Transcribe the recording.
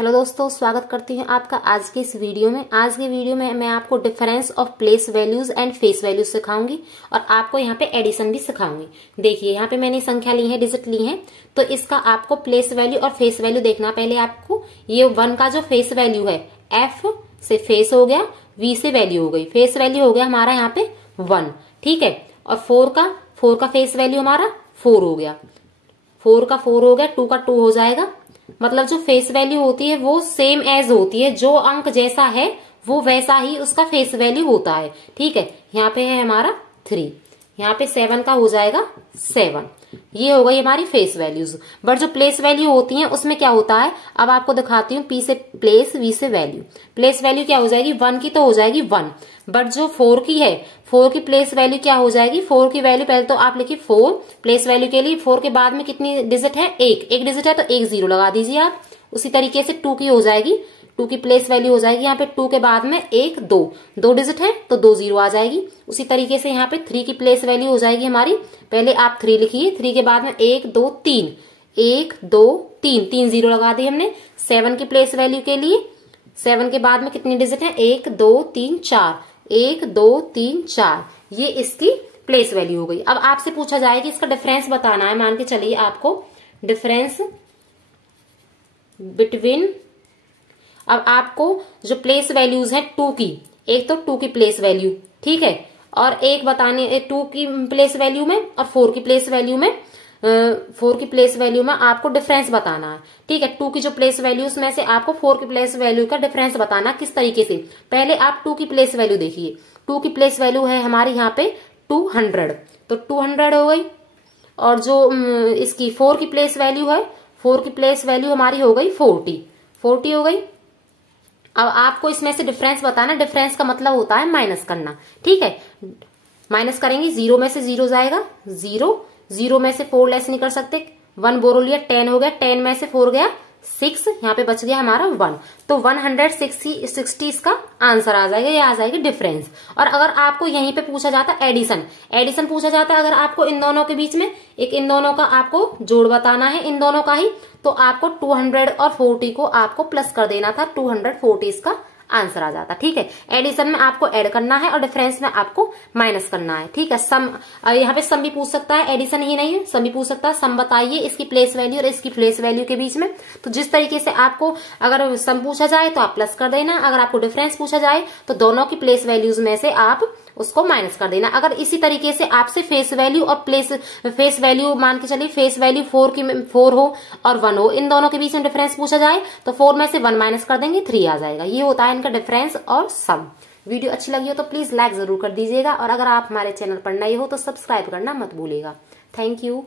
Hello दोस्तों, स्वागत करती हूँ आपका आज के इस वीडियो में। आज के वीडियो में मैं आपको difference of place values and face values सिखाऊंगी और आपको यहाँ पे एडिशन भी सिखाऊंगी। देखिए यहाँ पे मैंने संख्या ली है, डिजिट ली है, तो इसका आपको प्लेस वैल्यू और फेस वैल्यू देखना। पहले आपको ये 1 का जो फेस वैल्यू है, F से फेस हो गया, V से वैल्यू हो गई, फेस वैल्यू हो गया हमारा यहाँ पे 1, ठीक है। और 4 का फेस वैल्यू हमारा 4 हो गया, 4 का 4 हो गया, 2 का 2 हो जाएगा। मतलब जो फेस वैल्यू होती है वो सेम एज होती है, जो अंक जैसा है वो वैसा ही उसका फेस वैल्यू होता है, ठीक है। यहाँ पे है हमारा 3, यहाँ पे 7 का हो जाएगा 7। ये हो गई हमारी फेस वैल्यूज। बट जो प्लेस वैल्यू होती है उसमें क्या होता है, अब आपको दिखाती हूँ। P से प्लेस, V से वैल्यू। प्लेस वैल्यू क्या हो जाएगी, 1 की तो हो जाएगी 1, बट जो 4 की है, 4 की प्लेस वैल्यू क्या हो जाएगी, 4 की वैल्यू पहले तो आप लिखिए 4 प्लेस वैल्यू के लिए। 4 के बाद में कितनी डिजिट है, एक डिजिट है तो एक 0 लगा दीजिए आप। उसी तरीके से 2 की हो जाएगी, 2 की प्लेस वैल्यू हो जाएगी यहाँ पे 2 के बाद में 1 2 डिजिट है तो 2 0 आ जाएगी। उसी तरीके से यहाँ पे 3 की प्लेस वैल्यू हो जाएगी हमारी, पहले आप 3 लिखिए, 3 के बाद में 1 2 3, 1 2 3 0 लगा दी हमने। 7 की प्लेस वैल्यू के लिए 7 के बाद में कितनी डिजिट है, 1 2 3 4, 1 2 3 4, ये इसकी प्लेस वैल्यू हो गई। अब आपसे पूछा जाए कि इसका डिफरेंस बताना है। मान के चलिए आपको डिफरेंस बिटवीन, अब आपको जो प्लेस वैल्यूज है 2 की, एक तो 2 की प्लेस वैल्यू, ठीक है, और एक बताने 2 की प्लेस वैल्यू में और 4 की प्लेस वैल्यू में, 4 की प्लेस वैल्यू में आपको डिफरेंस बताना है, ठीक है। 2 की जो प्लेस वैल्यूज में से आपको 4 की प्लेस वैल्यू का डिफरेंस बताना। किस तरीके से, पहले आप 2 की प्लेस वैल्यू देखिए। 2 की प्लेस वैल्यू है हमारी यहाँ पे 200, तो 200 हो गई। और जो इसकी 4 की प्लेस वैल्यू है, 4 की प्लेस वैल्यू हमारी हो गई 40 हो गई। अब आपको इसमें से डिफरेंस बताना। डिफरेंस का मतलब होता है माइनस करना, ठीक है। माइनस करेंगे, 0 में से 0 जाएगा 0 में से 4 लेस नहीं कर सकते, 1 बोरो लिया, 10 हो गया, 10 में से 4 गया 6, यहाँ पे बच गया हमारा 1, तो 160 इसका आंसर आ जाएगा, ये आ जाएगी डिफरेंस। और अगर आपको यहीं पे पूछा जाता एडिशन पूछा जाता है, अगर आपको इन दोनों के बीच में इन दोनों का आपको जोड़ बताना है, इन दोनों का ही, तो आपको 200 और 40 को आपको प्लस कर देना था, 240 इसका आंसर आ जाता, ठीक है। एडिशन में आपको ऐड करना है और डिफरेंस में आपको माइनस करना है, ठीक है। सम, यहाँ पे सम भी पूछ सकता है, एडिशन ही नहीं है, सम भी पूछ सकता है। सम बताइए इसकी प्लेस वैल्यू और इसकी प्लेस वैल्यू के बीच में, तो जिस तरीके से आपको अगर सम पूछा जाए तो आप प्लस कर देना, अगर आपको डिफरेंस पूछा जाए तो दोनों की प्लेस वैल्यूज में से आप उसको माइनस कर देना। अगर इसी तरीके से आपसे फेस वैल्यू और फेस वैल्यू, मान के चलिए फेस वैल्यू 4 हो और 1 हो, इन दोनों के बीच में डिफरेंस पूछा जाए तो 4 में से 1 माइनस कर देंगे, 3 आ जाएगा। ये होता है इनका डिफरेंस और सम। वीडियो अच्छी लगी हो तो प्लीज लाइक जरूर कर दीजिएगा और अगर आप हमारे चैनल पर नए हो तो सब्सक्राइब करना मत भूलिएगा। Thank you.